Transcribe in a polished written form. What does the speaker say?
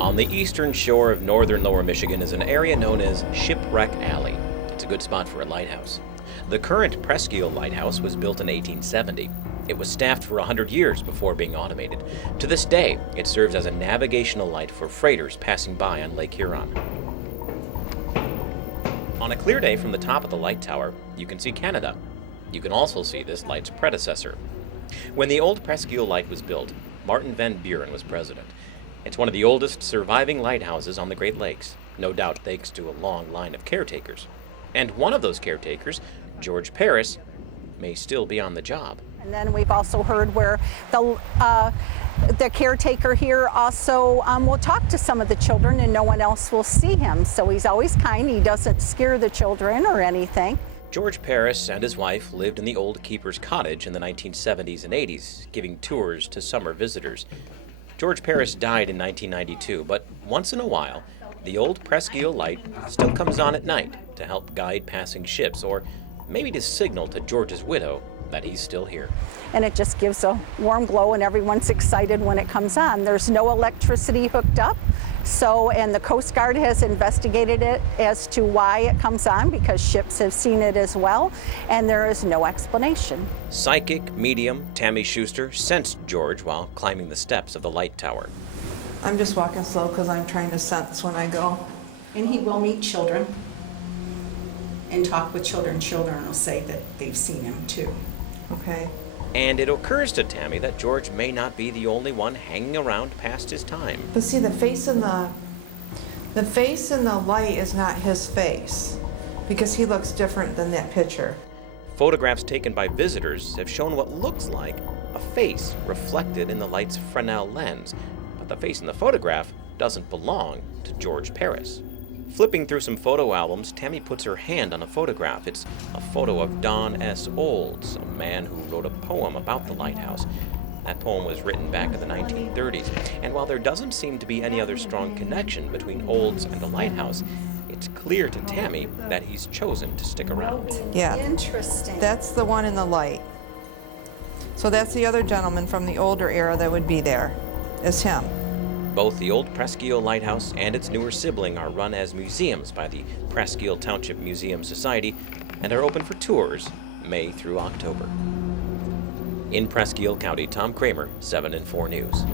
On the eastern shore of northern Lower Michigan is an area known as Shipwreck Alley. It's a good spot for a lighthouse. The current Presque lighthouse was built in 1870. It was staffed for 100 years before being automated. To this day, it serves as a navigational light for freighters passing by on Lake Huron. On a clear day from the top of the light tower, you can see Canada. You can also see this light's predecessor. When the old Presque light was built, Martin Van Buren was president. It's one of the oldest surviving lighthouses on the Great Lakes, no doubt thanks to a long line of caretakers. And one of those caretakers, George Paris, may still be on the job. And then we've also heard where the caretaker here also will talk to some of the children and no one else will see him. So he's always kind. He doesn't scare the children or anything. George Paris and his wife lived in the old keeper's cottage in the 1970s and 80s, giving tours to summer visitors. George Paris died in 1992, but once in a while, the old Presque light still comes on at night to help guide passing ships, or maybe to signal to George's widow that he's still here. And it just gives a warm glow and everyone's excited when it comes on. There's no electricity hooked up, and the Coast Guard has investigated it as to why it comes on, because ships have seen it as well, and there is no explanation. Psychic medium Tammy Schuster sensed George while climbing the steps of the light tower. I'm just walking slow because I'm trying to sense when I go. And he will meet children and talk with children. Children will say that they've seen him too. Okay. And it occurs to Tammy that George may not be the only one hanging around past his time. But see, the face in the light is not his face, because he looks different than that picture. Photographs taken by visitors have shown what looks like a face reflected in the light's Fresnel lens, but the face in the photograph doesn't belong to George Paris. Flipping through some photo albums, Tammy puts her hand on a photograph. It's a photo of Don S. Olds, a man who wrote a poem about the lighthouse. That poem was written back in the 1930s, and while there doesn't seem to be any other strong connection between Olds and the lighthouse, it's clear to Tammy that he's chosen to stick around. Yeah. Interesting. That's the one in the light. So that's the other gentleman from the older era that would be there, is him. Both the old Presque Lighthouse and its newer sibling are run as museums by the Presque Township Museum Society and are open for tours May through October. In Presque County, Tom Kramer, 7 and 4 News.